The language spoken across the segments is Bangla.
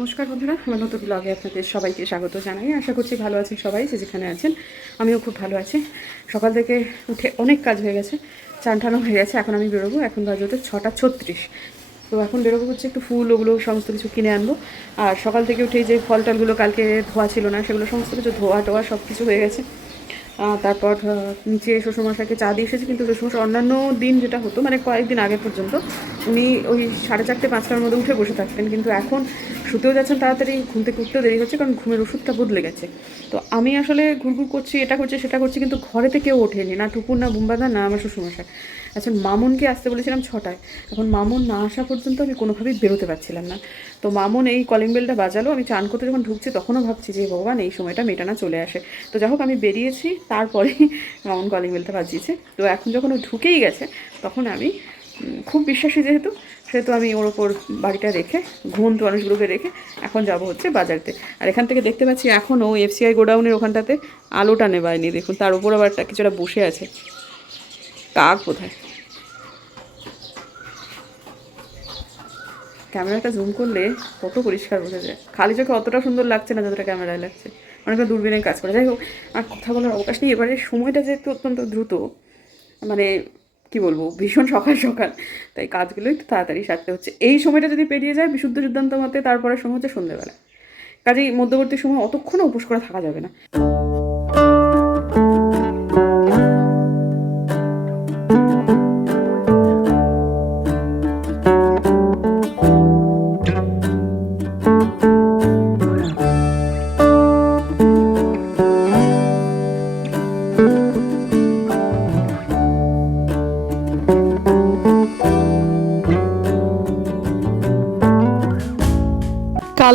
নমস্কার বন্ধুরা, আমার নতুন ব্লগে আপনাদের সবাইকে স্বাগত জানাই। আশা করছি ভালো আছেন সবাই, যে যেখানে আছেন, আমিও খুব ভালো আছি। সকাল থেকে উঠে অনেক কাজ হয়ে গেছে চান টানো হয়ে গেছে, এখন আমি বেরোবো, এখন বাজে হচ্ছে ছটা ছত্রিশ। তো এখন বেরোবো হচ্ছে একটু ফুল ওগুলো সমস্ত কিছু কিনে আনব। আর সকাল থেকে উঠে যে ফল টলগুলো কালকে ধোয়া ছিল না, সেগুলো সমস্ত কিছু ধোয়া টোয়া সব কিছু হয়ে গেছে। তারপর নিচে শ্বশুরমশাইকে চা দিয়ে এসেছি, কিন্তু শ্বশুরমশাই অন্যান্য দিন যেটা হতো মানে কয়েকদিন আগে পর্যন্ত, উনি ওই সাড়ে চারটে, পাঁচটার মধ্যে উঠে বসে থাকতেন। কিন্তু এখন শুতেও যাচ্ছেন তাড়াতাড়ি, ঘুম থেকে দেরি হচ্ছে কারণ ঘুমের ওষুধটা বদলে গেছে। তো আমি আসলে ঘুরঘুর করছি, এটা করছি, সেটা করছি, কিন্তু ঘরেতে কেউ ওঠেনি, না টুকুর না বুম্বাদা, না আমার শ্বশুরমশাই। আচ্ছা মামুনকে আসতে বলেছিলাম ছটায়। এখন মামুন না আসা পর্যন্ত আমি কোনোভাবেই বেরোতে পারছিলাম না। তো মামুন এই কলিং বেলটা বাজালো, আমি চান করতে যখন ঢুকছি তখনও ভাবছি যে, ভগবান, এই সময়টা মেটানা চলে আসে। তো যাই হোক, আমি বেরিয়েছি, তারপরেই মামুন কলিং বেলটা বাজিয়েছে। তো এখন যখন ও ঢুকেই গেছে, তখন আমি খুব বিশ্বাসী যেহেতু, সেহেতু আমি ওর ওপর বাড়িটা রেখে, ঘুমন্ত মানুষগুলোকে রেখে এখন যাব হচ্ছে বাজারতে। আর এখান থেকে দেখতে পাচ্ছি এখনও এফসিআই গোডাউনের ওখানটাতে আলোটা নেবায়নি দেখুন, তার উপর আবার একটা কিছুটা বসে আছে। কাক কোথায় ক্যামেরাটা জুম করলে কত পরিষ্কার বোঝা যায়। খালি চোখে অতটা সুন্দর লাগছে না, যতটা ক্যামেরায় লাগছে। অনেকটা দূরবীনের কাজ করে। যাই হোক, আর কথা বলার অবকাশ নেই। এবারে সময়টা যেহেতু অত্যন্ত দ্রুত মানে কি বলব, ভীষণ সকাল সকাল। তাই কাজগুলো একটু তাড়াতাড়ি সারতে হচ্ছে। এই সময়টা যদি পেরিয়ে যায়, বিশুদ্ধ সিদ্ধান্ত মতে তারপরে সময় হচ্ছে সন্ধ্যেবেলা কাজেই মধ্যবর্তী সময় অতক্ষণও উপোস করে থাকা যাবে না।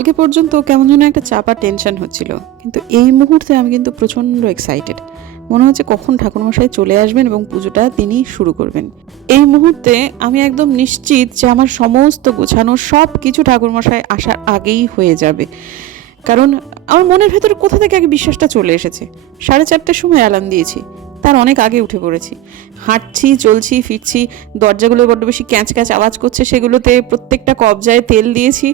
কালকে পর্যন্ত কেমন যেন একটা চাপা টেনশন হচ্ছিল। কিন্তু এই মুহূর্তে আমি কিন্তু প্রচণ্ড এক্সাইটেড মনে হচ্ছে কখন ঠাকুরমশাই চলে আসবেন এবং পুজোটা তিনি শুরু করবেন। এই মুহূর্তে আমি একদম নিশ্চিত যে আমার সমস্ত গোছানো সব কিছু ঠাকুরমশাই আসার আগেই হয়ে যাবে। কারণ আমার মনের ভেতরে কোথা থেকে আগে বিশ্বাসটা চলে এসেছে? সাড়ে চারটের সময় অ্যালার্ম দিয়েছি। তার অনেক আগে উঠে পড়েছি। হাঁটছি, চলছি, ফিরছি, দরজাগুলো বড্ড বেশি ক্যাঁচ ক্যাঁচ আওয়াজ করছে, সেগুলোতে প্রত্যেকটা কবজায় তেল দিয়েছি।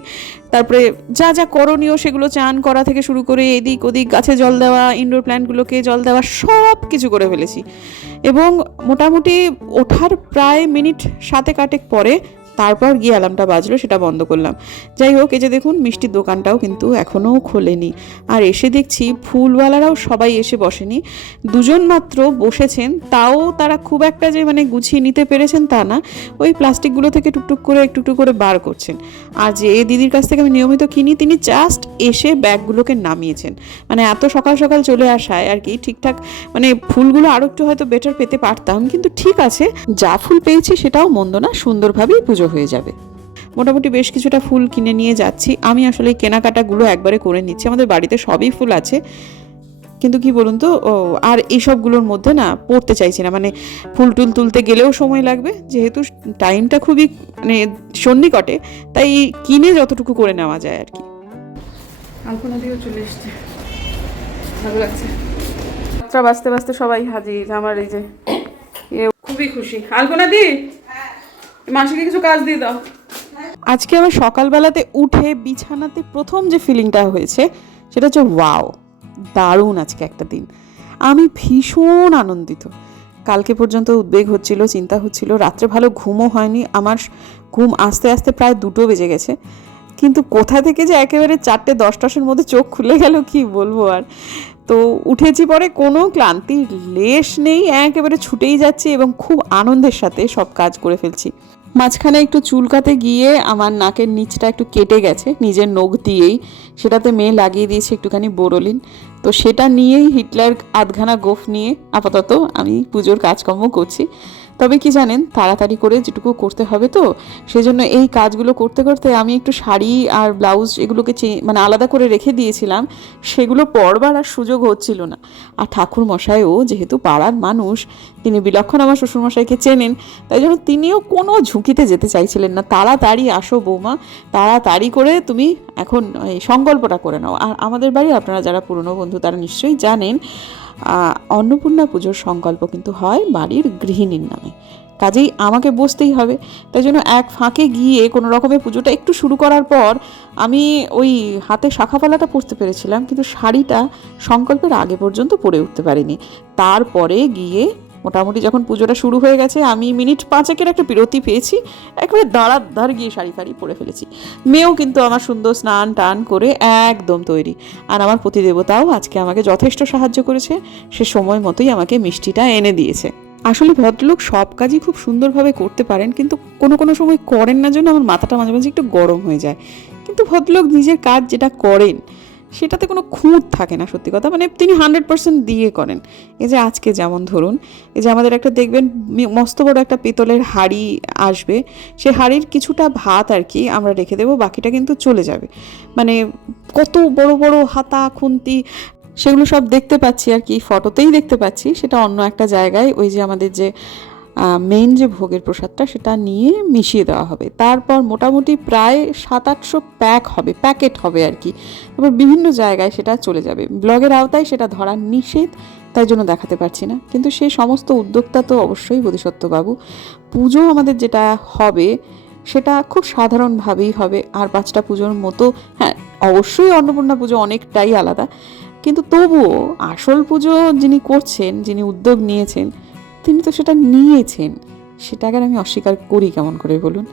তারপরে যা যা করণীয় সেগুলো চান করা থেকে শুরু করে এদিক ওদিক গাছে জল দেওয়া ইনডোর প্ল্যান্টগুলোকে জল দেওয়া, সব কিছু করে ফেলেছি। এবং মোটামুটি ওঠার প্রায় মিনিট সাতে কাটেক পরে তারপর গিয়ে অ্যালার্মটা বাজলো, সেটা বন্ধ করলাম। যাই হোক, এই যে দেখুন, মিষ্টির দোকানটাও কিন্তু এখনও খোলেনি। আর এসে দেখছি ফুলওয়ালারাও সবাই এসে বসেনি। দুজন মাত্র বসেছেন, তাও তারা খুব একটা যে মানে গুছিয়ে নিতে পেরেছেন তা না। ওই প্লাস্টিকগুলো থেকে টুকটুক করে, একটু একটু করে বার করছেন। আর যে দিদির কাছ থেকে আমি নিয়মিত কিনি, তিনি জাস্ট এসে ব্যাগগুলোকে নামিয়েছেন। মানে এত সকাল সকাল চলে আসায় আর কি, ঠিকঠাক মানে ফুলগুলো আরও একটু হয়তো বেটার পেতে পারতাম, কিন্তু ঠিক আছে, যা ফুল পেয়েছি সেটাও মন্দ না, সুন্দরভাবেই পুজো হয়ে যাবে। মোটামুটি বেশ কিছুটা ফুল কিনে নিয়ে যাচ্ছি। আমি আসলে কেনাকাটাগুলো একবারে করে নিচ্ছি। আমাদের বাড়িতে সবই ফুল আছে। কিন্তু কি বলুন তো আর এইসবগুলোর মধ্যে না পড়তে চাইছি না। মানে ফুল টুল তুলতে গেলেও সময় লাগবে। যেহেতু টাইমটা খুবই মানে সন্নিকটে, তাই কিনে যতটুকু করে নেওয়া যায় আর কি। বাঁচতে বাঁচতে সবাই হাজির। আমার এই যে খুবই খুশি। আলপনা দি! মাসিকে কিছু কাজ দিয়ে দাও। আজকে আমার সকালবেলাতে উঠে বিছানাতে প্রথম যে ফিলিংটা হয়েছে, সেটা হচ্ছে, ওয়াও, দারুণ আজকে একটা দিন। আমি ভীষণ আনন্দিত। কালকে পর্যন্ত উদ্বেগ হচ্ছিল, চিন্তা হচ্ছিল, রাত্রে ভালো ঘুমও হয়নি, আমার ঘুম আস্তে আস্তে প্রায় দুটো বেজে গেছে। কিন্তু কোথা থেকে যে একেবারে চারটে দশ দশের মধ্যে চোখ খুলে গেল, কি বলব আর? তো উঠেছি পরে কোনো ক্লান্তির লেশ নেই, একেবারে ছুটেই যাচ্ছি এবং খুব আনন্দের সাথে সব কাজ করে ফেলছি। মাঝখানে একটু চুলকাতে গিয়ে আমার নাকের নিচটা একটু কেটে গেছে, নিজের নখ দিয়েই। সেটাতে মেয়ে লাগিয়ে দিয়েছে একটুখানি বোরলিন। তো সেটা নিয়েই হিটলার আধখানা গোফ নিয়ে আপাতত আমি পুজোর কাজকর্ম করছি। তবে কি জানেন, তাড়াতাড়ি করে যেটুকু করতে হবে তো, সেজন্য এই কাজগুলো করতে করতে আমি একটু শাড়ি আর ব্লাউজ এগুলোকে মানে আলাদা করে রেখে দিয়েছিলাম, সেগুলো পরবার আর সুযোগ হচ্ছিল না। আর ঠাকুর মশাইও যেহেতু পাড়ার মানুষ, তিনি বিলক্ষণ আমার শ্বশুরমশাইকে চেনেন, তাই জন্য তিনিও কোনো ঝুঁকিতে যেতে চাইছিলেন না। তাড়াতাড়ি আসো বৌমা, তাড়াতাড়ি করে তুমি এখন এই সংকল্পটা করে নাও। আর আমাদের বাড়ি আপনারা যারা পুরনো বন্ধু, তারা নিশ্চয়ই জানেন অন্নপূর্ণা পুজোর সংকল্প কিন্তু হয় বাড়ির গৃহিণীর নামে। কাজেই আমাকে বসতেই হবে। তাই জন্য এক ফাঁকে গিয়ে কোনো রকমের পুজোটা একটু শুরু করার পর আমি ওই হাতে শাখাপালাটা পরতে পেরেছিলাম, কিন্তু শাড়িটা সংকল্পের আগে পর্যন্ত পরে উঠতে পারিনি। তারপরে গিয়ে মোটামুটি যখন পুজোটা শুরু হয়ে গেছে, আমি মিনিট পাঁচেকের একটা বিরতি পেয়েছি, একবারে দাঁড়ার দাঁড় গিয়ে শাড়ি ফাড়ি পরে ফেলেছি। মেয়েও কিন্তু আমার সুন্দর স্নান টান করে একদম তৈরি। আর আমার প্রতিদেবতাও আজকে আমাকে যথেষ্ট সাহায্য করেছে, সে সময় মতোই আমাকে মিষ্টিটা এনে দিয়েছে। আসলে ভদ্রলোক সব কাজই খুব সুন্দরভাবে করতে পারেন, কিন্তু কোনো কোনো সময় করেন না জন্য আমার মাথাটা মাঝে মাঝে একটু গরম হয়ে যায়। কিন্তু ভদ্রলোক নিজের কাজ যেটা করেন সেটাতে কোনো খুঁত থাকে না, সত্যি কথা। মানে তিনি হান্ড্রেড পার্সেন্ট দিয়ে করেন। এই যে আজকে যেমন ধরুন, এই যে আমাদের একটা দেখবেন মস্ত বড় একটা পেতলের হাঁড়ি আসবে, সে হাঁড়ির কিছুটা ভাত আর কি আমরা রেখে দেবো, বাকিটা কিন্তু চলে যাবে। মানে কত বড় বড় হাতা, খুন্তি, সেগুলো সব দেখতে পাচ্ছি আর কি ফটোতেই দেখতে পাচ্ছি। সেটা অন্য একটা জায়গায়, ওই যে আমাদের যে মেইন যে ভোগের প্রসাদটা সেটা নিয়ে মিশিয়ে দেওয়া হবে। তারপর মোটামুটি প্রায় সাত আটশো প্যাক হবে প্যাকেট হবে আর কি। তারপর বিভিন্ন জায়গায় সেটা চলে যাবে। ব্লগের আওতায় সেটা ধরা নিষেধ, তাই জন্য দেখাতে পারছি না। কিন্তু সেই সমস্ত উদ্যোক্তা তো অবশ্যই বোধিসত্ত্ববাবু। পুজো আমাদের যেটা হবে, সেটা খুব সাধারণভাবেই হবে। আর পাঁচটা পুজোর মতো হ্যাঁ অবশ্যই অন্নপূর্ণা পুজো অনেকটাই আলাদা। কিন্তু তবুও আসল পুজো যিনি করছেন, যিনি উদ্যোগ নিয়েছেন তিনি তো সেটা নিয়েছেন। সেটাকে আর আমি অস্বীকার করি কেমন করে বলুন?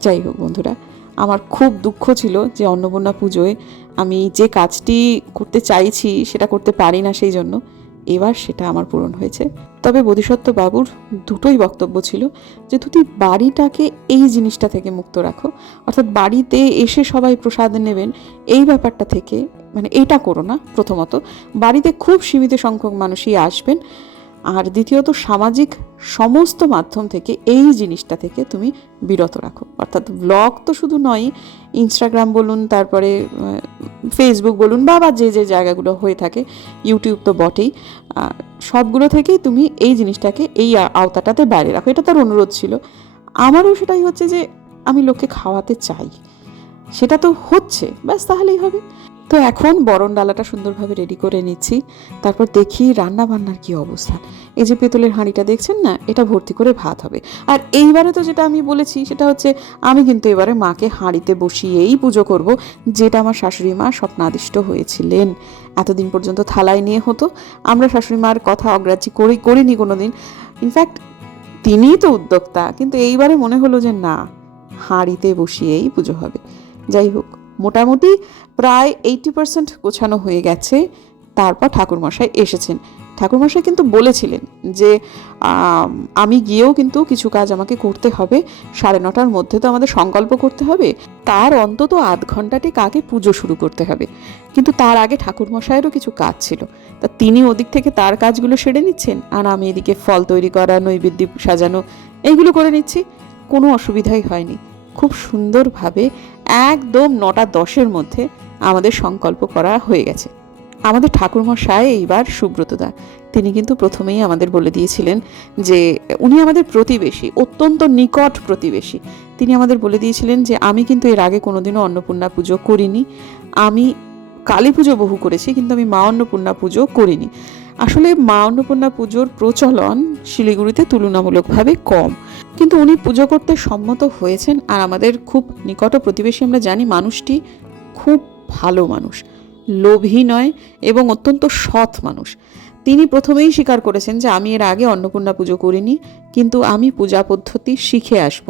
যাই হোক বন্ধুরা, আমার খুব দুঃখ ছিল যে অন্নপূর্ণা পুজোয় আমি যে কাজটি করতে চাইছি সেটা করতে পারি না সেই জন্য। এবার সেটা আমার পূরণ হয়েছে। তবে বোধিসত্ত্ব বাবুর দুটোই বক্তব্য ছিল যে তুই বাড়িটাকে এই জিনিসটা থেকে মুক্ত রাখো। অর্থাৎ বাড়িতে এসে সবাই প্রসাদ নেবেন। এই ব্যাপারটা থেকে মানে এটা করো না প্রথমত। বাড়িতে খুব সীমিত সংখ্যক মানুষই আসবেন। আর দ্বিতীয়ত সামাজিক সমস্ত মাধ্যম থেকে এই জিনিসটা থেকে তুমি বিরত রাখো। অর্থাৎ ব্লগ তো শুধু নয় ইনস্টাগ্রাম বলুন, তারপরে ফেসবুক বলুন বা যে যে জায়গাগুলো হয়ে থাকে ইউটিউব তো বটেই। সবগুলো থেকেই তুমি এই জিনিসটাকে এই আওতাটাতে বাইরে রাখো। এটা তার অনুরোধ ছিল। আমারও সেটাই হচ্ছে যে, আমি লোককে খাওয়াতে চাই। সেটা তো হচ্ছে, ব্যাস তাহলেই হবে। তো এখন বরণ ডালাটা সুন্দরভাবে রেডি করে নিচ্ছি। তারপর দেখি রান্না বান্নার কি অবস্থা। এই যে পেতলের হাঁড়িটা দেখছেন না, এটা ভর্তি করে ভাত হবে। আর এইবারে তো যেটা আমি বলেছি, সেটা হচ্ছে আমি কিন্তু এবারে মাকে হাঁড়িতে বসিয়েই পুজো করব, যেটা আমার শাশুড়ি মা স্বপ্নাদিষ্ট হয়েছিলেন। এতদিন পর্যন্ত থালায় নিয়ে হতো। আমরা শাশুড়ি মার কথা অগ্রাহ্য করি, করিনি কোনো দিন ইনফ্যাক্ট তিনিই তো উদ্যোক্তা, কিন্তু এইবারে মনে হলো যে না, হাঁড়িতে বসিয়েই পুজো হবে। যাই হোক, মোটামুটি প্রায় এইটি পার্সেন্ট গোছানো হয়ে গেছে। তারপর ঠাকুরমশাই এসেছেন। ঠাকুরমশাই কিন্তু বলেছিলেন যে, আমি গিয়েও কিন্তু কিছু কাজ আমাকে করতে হবে। সাড়ে নটার মধ্যে তো আমাদের সংকল্প করতে হবে। তার অন্তত আধ ঘন্টাটিক কাকে পুজো শুরু করতে হবে। কিন্তু তার আগে ঠাকুরমশাইয়েরও কিছু কাজ ছিল। তা তিনি ওদিক থেকে তার কাজগুলো সেরে নিচ্ছেন? আর আমি এদিকে ফল তৈরি করা, নৈবেদ্য সাজানো এইগুলো করে নিচ্ছি। কোনো অসুবিধাই হয়নি। খুব সুন্দরভাবে একদম নটা দশের মধ্যে আমাদের সংকল্প করা হয়ে গেছে। আমাদের ঠাকুরমশাই এইবার সুব্রতদা। তিনি কিন্তু প্রথমেই আমাদের বলে দিয়েছিলেন যে, উনি আমাদের প্রতিবেশী, অত্যন্ত নিকট প্রতিবেশী। তিনি আমাদের বলে দিয়েছিলেন যে, আমি কিন্তু এর আগে কোনোদিনও অন্নপূর্ণা পুজো করিনি। আমি কালী পুজো বহু করেছি, কিন্তু আমি মা অন্নপূর্ণা পুজো করিনি। আসলে মা অন্নপূর্ণা পুজোর প্রচলন শিলিগুড়িতে তুলনামূলকভাবে কম। কিন্তু উনি পুজো করতে সম্মত হয়েছেন আর আমাদের খুব নিকট প্রতিবেশী আমরা জানি মানুষটি খুব ভালো মানুষ, লোভী নয় এবং অত্যন্ত সৎ মানুষ। তিনি প্রথমেই স্বীকার করেছেন যে আমি এর আগে অন্নপূর্ণা পুজো করিনি, কিন্তু আমি পূজা পদ্ধতি শিখে আসব।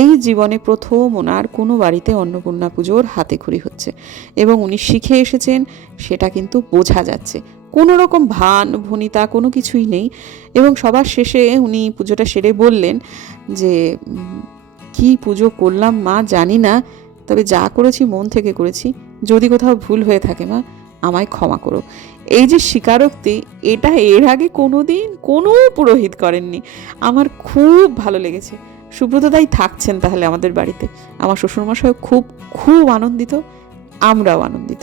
এই জীবনে প্রথম ওনার কোনো বাড়িতে অন্নপূর্ণা পুজোর হাতে খড়ি হচ্ছে এবং উনি শিখে এসেছেন, সেটা কিন্তু বোঝা যাচ্ছে। কোনো রকম ভান, ভনিতা কোনো কিছুই নেই এবং সবার শেষে উনি পুজোটা সেরে বললেন যে কি পুজো করলাম মা জানি না, তবে যা করেছি মন থেকে করেছি। যদি কোথাও ভুল হয়ে থাকে মা, আমায় ক্ষমা করো। এই যে স্বীকারোক্তি, এটা এর আগে কোনো দিন কোনো পুরোহিত করেননি। আমার খুব ভালো লেগেছে। সুব্রত দাই থাকছেন তাহলে আমাদের বাড়িতে। আমার শ্বশুরমশাই খুব খুব আনন্দিত, আমরাও আনন্দিত।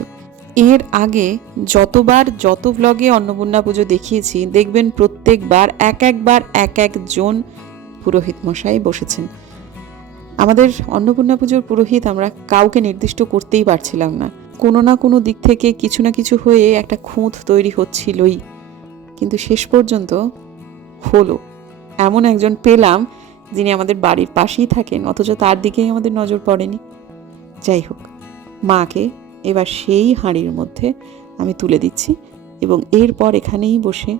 এর আগে যতবার, যত ব্লগে অন্নপূর্ণা পুজো দেখিয়েছি, দেখবেন প্রত্যেকবার, এক একবার, এক একজন পুরোহিত মশাই বসেছেন। আমাদের অন্নপূর্ণা পুজোর পুরোহিত আমরা কাউকে নির্দিষ্ট করতেই পারছিলাম না। কোনো না কোনো দিক থেকে কিছু না কিছু হয়ে একটা খুঁত তৈরি হচ্ছিলই। কিন্তু শেষ পর্যন্ত হলো। এমন একজন পেলাম যিনি আমাদের বাড়ির পাশেই থাকেন, অথচ তার দিকেই আমাদের নজর পড়েনি। যাই হোক, মাকে এবার সেই হাঁড়ির মধ্যে আমি তুলে দিচ্ছি এবং এরপর এখানেই বসে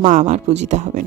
মা আমার পূজিতা হবেন।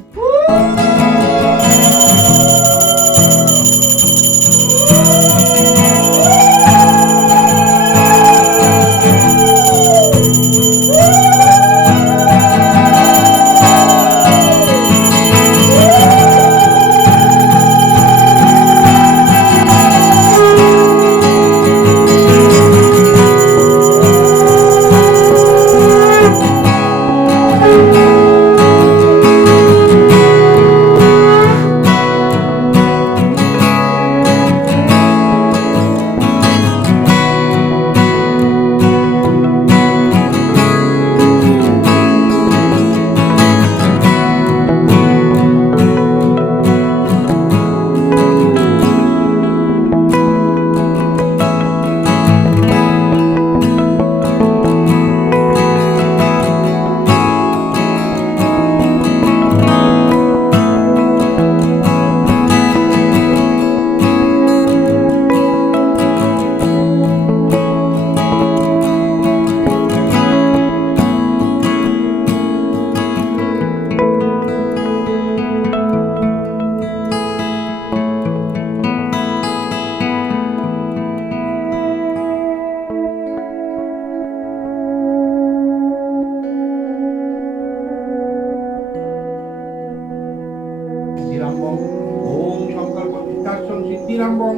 তীর্থাসন সিদ্ধিরাম্বম।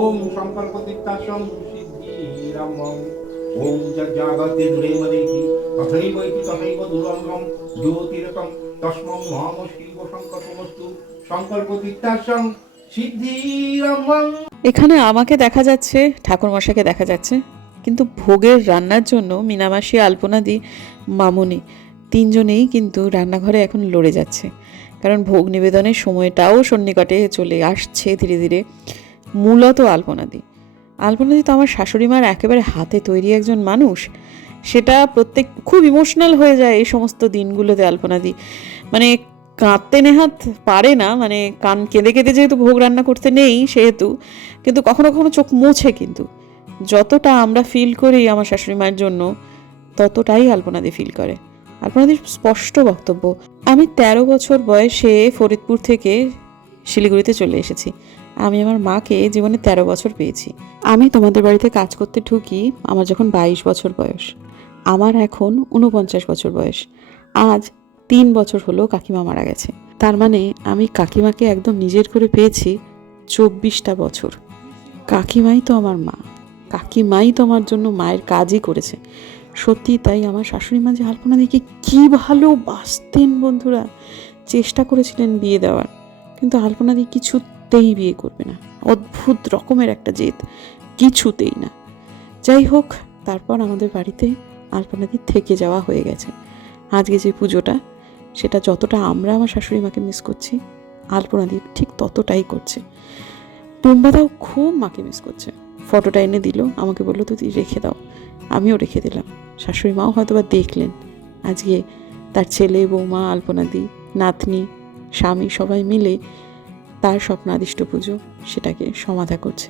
ওম সংকল্প তীর্থাসন সিদ্ধিরাম্বম। ওম দূরেমদেহি তথৈবৈতি তথৈব দূরঙ্গম তস্মং মহাম শিব সংকল্পবস্তু সংকল্প তীর্থাসন সিদ্ধিরাম্বম। এখানে আমাকে দেখা যাচ্ছে, ঠাকুরমশাইকে দেখা যাচ্ছে, কিন্তু ভোগের রান্নার জন্য মিনামাসি আলপনাদি মামনি তিনজনেই কিন্তু রান্নাঘরে এখন লড়ে যাচ্ছে। কারণ ভোগ নিবেদনের সময়টাও সন্নিকটে চলে আসছে ধীরে ধীরে মূলত আলপনাদি। আলপনাদি তো আমার শাশুড়ি মার একেবারে হাতে তৈরি একজন মানুষ। সেটা প্রত্যেক, খুব ইমোশনাল হয়ে যায় এই সমস্ত দিনগুলোতে আলপনাদি। মানে কাঁদতে নেহাত পারে না মানে কান কেঁদে কেঁদে যেহেতু ভোগ রান্না করতে নেই সেহেতু, কিন্তু কখনো কখনো চোখ মুছে কিন্তু। যতটা আমরা ফিল করি আমার শাশুড়ি মায়ের জন্য, ততটাই আলপনাদি ফিল করে। আলপনাদির স্পষ্ট বক্তব্য। আমি তেরো বছর বয়সে ফরিদপুর থেকে শিলিগুড়িতে চলে এসেছি। আমি আমার মাকে জীবনে তেরো বছর পেয়েছি। আমি তোমাদের বাড়িতে কাজ করতে ঢুকি আমার যখন বাইশ বছর বয়স। আমার এখন উনপঞ্চাশ বছর বয়স। আজ তিন বছর হলো কাকিমা মারা গেছে। তার মানে আমি কাকিমাকে একদম নিজের করে পেয়েছি চব্বিশটা বছর। কাকিমাই তো আমার মা। কাকিমাই তো আমার জন্য মায়ের কাজই করেছে। সত্যি তাই আমার শাশুড়ি মা যে আলপনা দিকে কী ভালোবাসতেন বন্ধুরা, চেষ্টা করেছিলেন বিয়ে দেওয়ার, কিন্তু আলপনা দি কিছুতেই বিয়ে করবে না। অদ্ভুত রকমের একটা জেদ, কিছুতেই না। যাই হোক, তারপর আমাদের বাড়িতে আলপনাদি থেকে যাওয়া হয়ে গেছে। আজকে যে পুজোটা, সেটা যতটা আমরা আমার শাশুড়ি মাকে মিস করছি আলপনাদি ঠিক ততটাই করছে। টুম্বাদাও খুব মাকে মিস করছে। ফটোটা এনে দিল, আমাকে বলল, তুই রেখে দাও। আমিও রেখে দিলাম। শাশুড়ি মাও হয়তো বা দেখলেন। আজকে তার ছেলে, বৌমা, আলপনাদি, নাতনি, স্বামী সবাই মিলে তার স্বপ্নাদিষ্ট পুজো সেটাকে সমাধা করছে।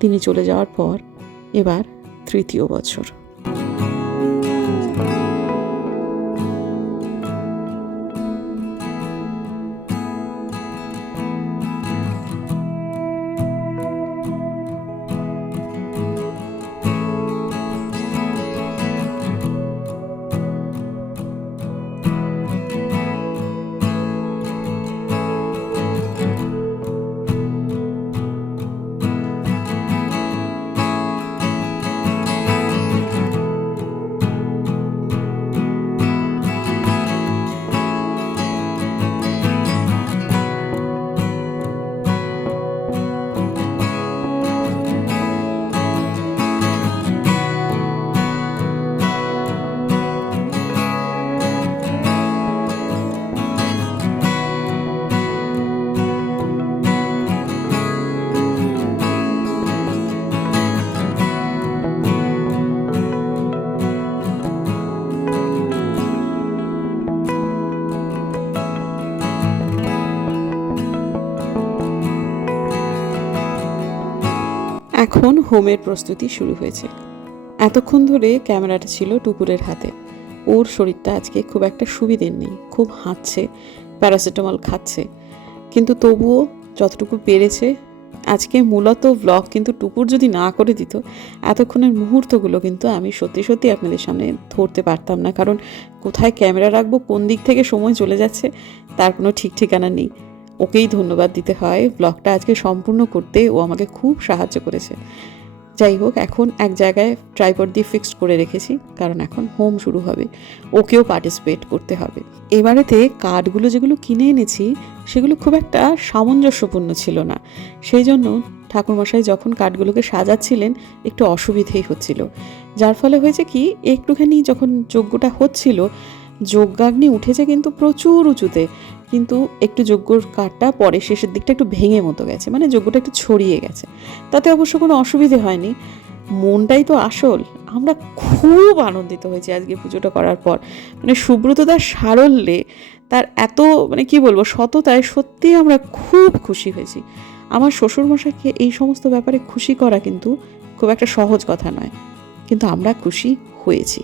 তিনি চলে যাওয়ার পর এবার তৃতীয় বছর। এখন হোমের প্রস্তুতি শুরু হয়েছে। এতক্ষণ ধরে ক্যামেরাটা ছিল টুকুরের হাতে। ওর শরীরটা আজকে খুব একটা সুবিধের নেই, খুব হাঁটছে প্যারাসিটামল খাচ্ছে। কিন্তু তবুও যতটুকু পেরেছে, আজকে মূলত ব্লগ কিন্তু টুকুর যদি না করে দিত, এতক্ষণের মুহূর্তগুলো কিন্তু আমি সত্যি সত্যি আপনাদের সামনে ধরতে পারতাম না। কারণ কোথায় ক্যামেরা রাখব, কোন দিক থেকে সময় চলে যাচ্ছে, তার কোনো ঠিক ঠিকানা নেই। ওকেই ধন্যবাদ দিতে হয় ব্লগটা আজকে সম্পূর্ণ করতে। ও আমাকে খুব সাহায্য করেছে। যাই হোক, এখন এক জায়গায় ট্রাইপড দিয়ে ফিক্সড করে রেখেছি, কারণ এখন হোম শুরু হবে। ওকেও পার্টিসিপেট করতে হবে। এবারেতে কার্ডগুলো যেগুলো কিনে এনেছি, সেগুলো খুব একটা সামঞ্জস্যপূর্ণ ছিল না। সেই জন্য ঠাকুরমশাই যখন কার্ডগুলোকে সাজাচ্ছিলেন, একটু অসুবিধেই হচ্ছিল। যার ফলে হয়েছে কি, একটুখানি যখন যজ্ঞটা হচ্ছিল, যজ্ঞাগ্নি উঠেছে কিন্তু প্রচুর উঁচুতে। কিন্তু একটু যজ্ঞর কাঠটা পরে শেষের দিকটা একটু ভেঙে মতো গেছে মানে যজ্ঞটা একটু ছড়িয়ে গেছে। তাতে অবশ্য কোনো অসুবিধে হয়নি। মনটাই তো আসল। আমরা খুব আনন্দিত হয়েছি আজকে পুজোটা করার পর। মানে সুব্রতদার সারল্যে তার এত মানে কি বলব, সততায় সত্যি আমরা খুব খুশি হয়েছি। আমার শ্বশুরমশাইকে এই সমস্ত ব্যাপারে খুশি করা কিন্তু খুব একটা সহজ কথা নয়। কিন্তু আমরা খুশি হয়েছি।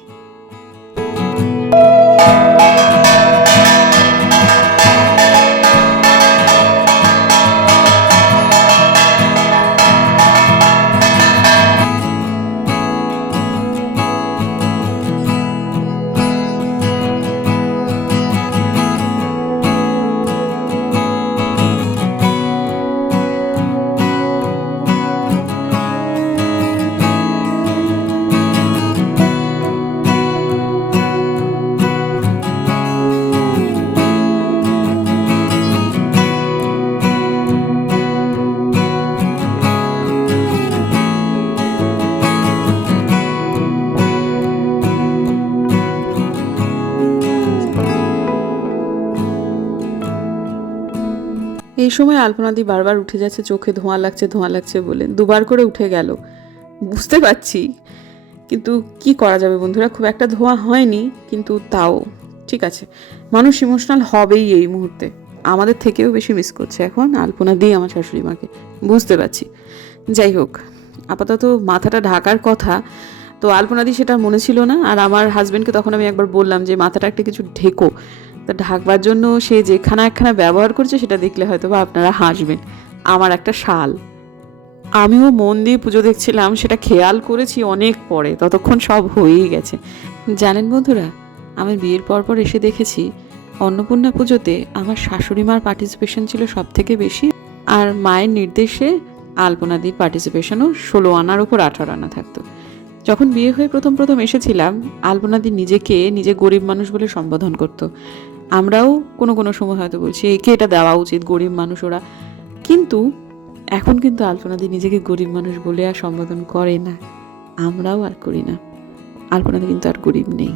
সময় আলপনাদি বারবার উঠে যাচ্ছে, চোখে ধোঁয়া লাগছে ধোঁয়া লাগছে বলে। দুবার করে উঠে গেল। বুঝতে পারছি। কিন্তু কি করা যাবে বন্ধুরা? খুব একটা ধোঁয়া হয়নি, কিন্তু তাও। ঠিক আছে। মানুষ ইমোশনাল হবেই এই মুহূর্তে। আমাদের থেকেও বেশি মিস করছে এখন আলপনা দিয়ে আমার শাশুড়ি মাকে। বুঝতে পারছি। যাই হোক, আপাতত মাথাটা ঢাকার কথা। তো আলপনাদি সেটা মনে ছিল না, আর আমার হাজব্যান্ডকে তখন আমি একবার বললাম যে, মাথাটা একটা কিছু ঢেকো। তা ঢাকবার জন্য সে যেখানা একখানা ব্যবহার করছে সেটা দেখলে হয়তো বা আপনারা হাসবেন। আমার একটা শাল। আমিও মন দিয়ে পুজো দেখছিলাম, সেটা খেয়াল করেছি অনেক পরে, ততক্ষণ সব হয়েই গেছে। জানেন বন্ধুরা, আমি বিয়ের পর পর এসে দেখেছি, অন্নপূর্ণা পুজোতে আমার শাশুড়ি মার পার্টিসিপেশন ছিল সব থেকে বেশি, আর মায়ের নির্দেশে আলপনাদির পার্টিসিপেশনও ষোলো আনার ওপর আঠারো আনা থাকতো। যখন বিয়ে হয়ে প্রথম প্রথম এসেছিলাম আলপনাদি নিজেকে নিজে গরিব মানুষ বলে সম্বোধন করতো। আমরাও কোনো কোনো সময় হয়তো বলছি একে এটা দেওয়া উচিত গরিব মানুষ ওরা কিন্তু এখন কিন্তু আলপনাদি নিজেকে গরিব মানুষ বলে আর সম্বোধন করে না। আমরাও আর করি না। আলপনাদি কিন্তু আর গরিব নেই।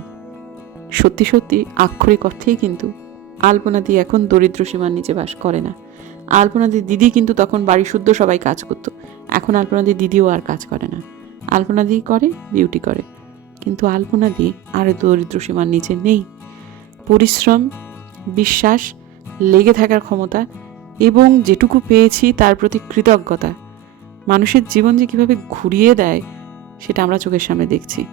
সত্যি সত্যি, আক্ষরিক অর্থেই কিন্তু আলপনাদি এখন দরিদ্র সীমার নিচে বাস করে না। আলপনাদি দিদি কিন্তু তখন বাড়ি শুদ্ধ সবাই কাজ করতো। এখন আলপনাদি দিদিও আর কাজ করে না। আলপনাদি করে, বিউটি করে। কিন্তু আলপনাদি আর দরিদ্র সীমার নিচে নেই। পরিশ্রম, বিশ্বাস, লেগে থাকার ক্ষমতা এবং যেটুকু পেয়েছি তার প্রতি কৃতজ্ঞতা। মানুষের জীবন যে কীভাবে ঘুরিয়ে দেয়, সেটা আমরা চোখের সামনে দেখছি।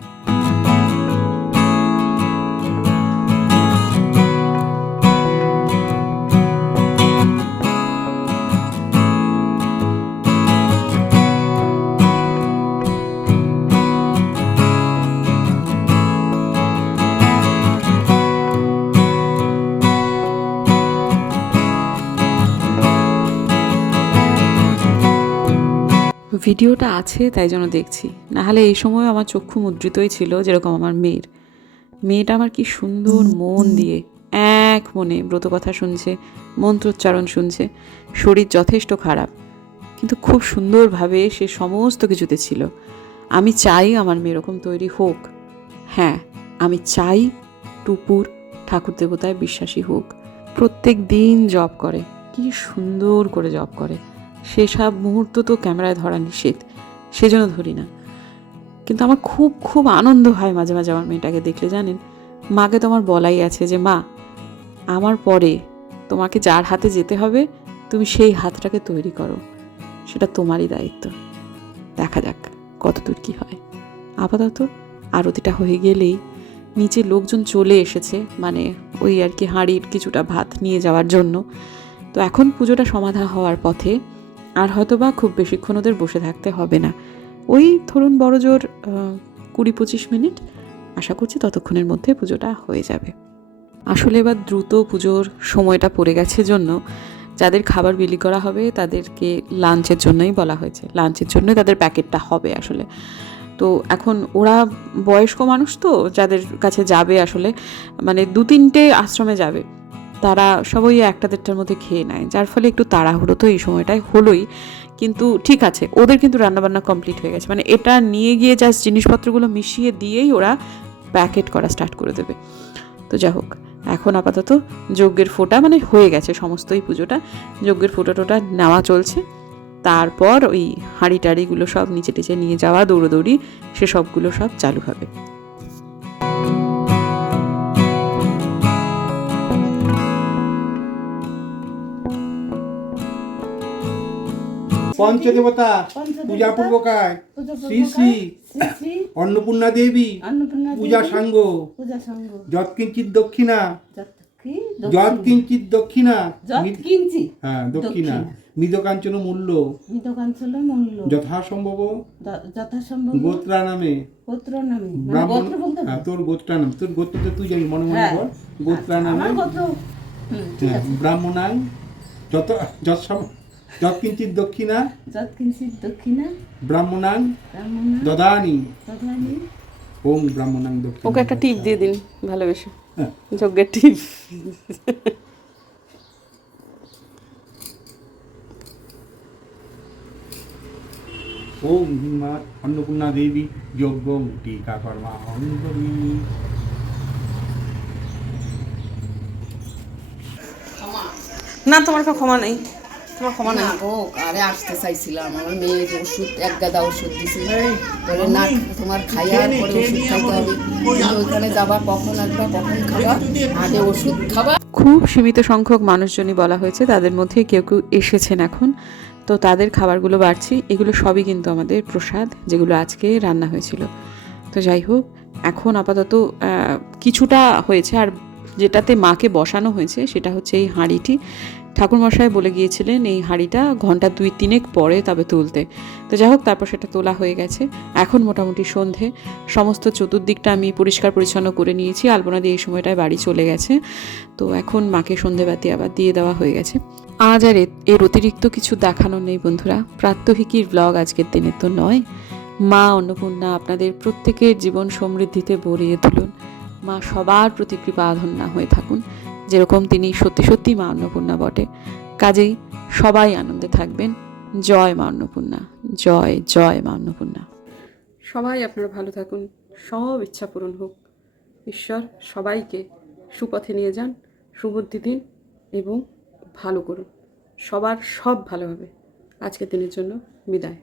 ভিডিওটা আছে তাই জন্য দেখছি। নাহলে এই সময় আমার চক্ষু মুদ্রিতই ছিল যেরকম আমার মেয়ের। মেয়েটা আমার কি সুন্দর মন দিয়ে এক মনে ব্রত কথা শুনছে মন্ত্রোচ্চারণ শুনছে। শরীর যথেষ্ট খারাপ কিন্তু খুব সুন্দরভাবে সে সমস্ত কিছুতে ছিল। আমি চাই আমার মেয়ে এরকম তৈরি হোক। হ্যাঁ আমি চাই টুপুর ঠাকুর দেবতায় বিশ্বাসী হোক। প্রত্যেক দিন জব করে কি সুন্দর করে জব করে। সেসব মুহূর্ত তো ক্যামেরায় ধরা নিষেধ, সেজন্য ধরি না। কিন্তু আমার খুব খুব আনন্দ হয় মাঝে মাঝে আমার মেয়েটাকে দেখলে, জানেন? মাকে তো আমার বলাই আছে যে, মা, আমার পরে তোমাকে যার হাতে যেতে হবে, তুমি সেই হাতটাকে তৈরি করো। সেটা তোমারই দায়িত্ব। দেখা যাক কত দূর কী হয়। আপাতত আরতিটা হয়ে গেলেই নিচে লোকজন চলে এসেছে মানে ওই আর কি হাঁড়ির কিছুটা ভাত নিয়ে যাওয়ার জন্য। তো এখন পুজোটা সমাধা হওয়ার পথে আর হয়তো বা খুব বেশিক্ষণ ওদের বসে থাকতে হবে না। ওই ধরুন বড় জোর কুড়ি পঁচিশ মিনিট, আশা করছি ততক্ষণের মধ্যে পুজোটা হয়ে যাবে। আসলে এবার দ্রুত পুজোর সময়টা পড়ে গেছে জন্য যাদের খাবার বিলি করা হবে তাদেরকে লাঞ্চের জন্যই বলা হয়েছে। লাঞ্চের জন্যই তাদের প্যাকেটটা হবে আসলে। তো এখন ওরা বয়স্ক মানুষ তো, যাদের কাছে যাবে আসলে মানে দু তিনটে আশ্রমে যাবে। তারা সবাই একটা দেড়টার মধ্যে খেয়ে নেয়। যার ফলে একটু তাড়াহুড়ো তো এই সময়টায় হলোই। কিন্তু ঠিক আছে, ওদের কিন্তু রান্নাবান্না কমপ্লিট হয়ে গেছে। মানে এটা নিয়ে গিয়ে জাস্ট জিনিসপত্রগুলো মিশিয়ে দিয়েই ওরা প্যাকেট করা স্টার্ট করে দেবে। তো যা হোক, এখন আপাতত যজ্ঞের ফোঁটা মানে হয়ে গেছে সমস্তই পুজোটা। যজ্ঞের ফোঁটা টোটা নেওয়া চলছে। তারপর ওই হাঁড়ি টাড়িগুলো সব নিচে টিচে নিয়ে যাওয়া, দৌড়োদৌড়ি, সেসবগুলো সব চালু হবে। পঞ্চদেবতা পূজা পূর্বকায় শ্রী শ্রী অন্নপূর্ণা দেবী পূজা সাঙ্গ যৎকিঞ্চিত দক্ষিণা যত যৎকিঞ্চিত দক্ষিণা। যত হ্যাঁ দক্ষিণা মৃদকাঞ্চন মূল্য মিতকাঞ্চল মূল্য। যথাসম্ভব যথাসম্ভব। গোত্রা নামে। গোত্র নামে। মানে ব্রাহ্মণ গোত্র বলতে হ্যাঁ, তোর গোত্রা নাম। তোর গোত্র তো তুই জানি মনে মনে হ্যাঁ। বল গোত্রা নামে। হুম, ঠিক হ্যাঁ, ব্রাহ্মণাং যত যৎসম যৎকিঞ্চিত দক্ষিণা যত কিঞ্চি দক্ষিণা ব্রাহ্মণাং ব্রাহ্মণ দদানি। তদানি ওম ব্রাহ্মণাং দক্ষিণা ওকে একটা টিপ দিয়ে দিন ভালোবেসে। হ্যাঁ। যজ্ঞের টিপ। ওম হিমা অন্নপূর্ণা দেবী যজ্ঞ টিকা কর্মা অন্তরী। না তোমার ক্ষমা নেই। না গো আরে আসতে চাইছিলাম আমার মেয়ের ওষুধ এক গাদা ওষুধ দিছিল বলে না তোমার খাইয়ার পরে ওষুধ খাইতে হবে। ওইখানে যাবা কখন আসবা কখন খাবা? আগে ওষুধ খাবা। খুব সীমিত সংখ্যক মানুষজনই বলা হয়েছে তাদের মধ্যে কেউ কেউ এসেছেন এখন। তো তাদের খাবারগুলো বাড়ছি এগুলো সবই কিন্তু আমাদের প্রসাদ যেগুলো আজকে রান্না হয়েছিল। তো যাই হোক এখন আপাতত কিছুটা হয়েছে আর যেটাতে মাকে বসানো হয়েছে সেটা হচ্ছে এই হাঁড়িটি। ঠাকুরমশাই বলে গিয়েছিলেন, এই হাঁড়িটা ঘণ্টা দুই তিনেক পরে তবে তুলতে। তো যাই হোক, তারপর সেটা তোলা হয়ে গেছে। এখন মোটামুটি সন্ধে। সমস্ত চতুর্দিকটা আমি পরিষ্কার পরিচ্ছন্ন করে নিয়েছি। আলপনা দিয়ে এই সময়টায় বাড়ি চলে গেছে। তো এখন মাকে সন্ধেবাতি আবার দিয়ে দেওয়া হয়ে গেছে। আজ আর এর অতিরিক্ত কিছু দেখানো নেই বন্ধুরা। প্রাত্যহিকীর ব্লগ আজকের দিনে তো নয়। মা অন্নপূর্ণা আপনাদের প্রত্যেকের জীবন সমৃদ্ধিতে ভরিয়ে তুলুন। মা সবার প্রতি কৃপা আধন্যা হয়ে থাকুন। যেরকম তিনি সত্যি সত্যি মা অন্নপূর্ণা বটে। কাজেই সবাই আনন্দে থাকবেন। জয় মা অন্নপূর্ণা, জয় জয় মা অন্নপূর্ণা। সবাই আপনারা ভালো থাকুন, সব ইচ্ছা পূরণ হোক। ঈশ্বর সবাইকে সুপথে নিয়ে যান, সুবুদ্ধি দিন এবং ভালো করুন। সবার সব ভালো হবে। আজকের দিনের জন্য বিদায়।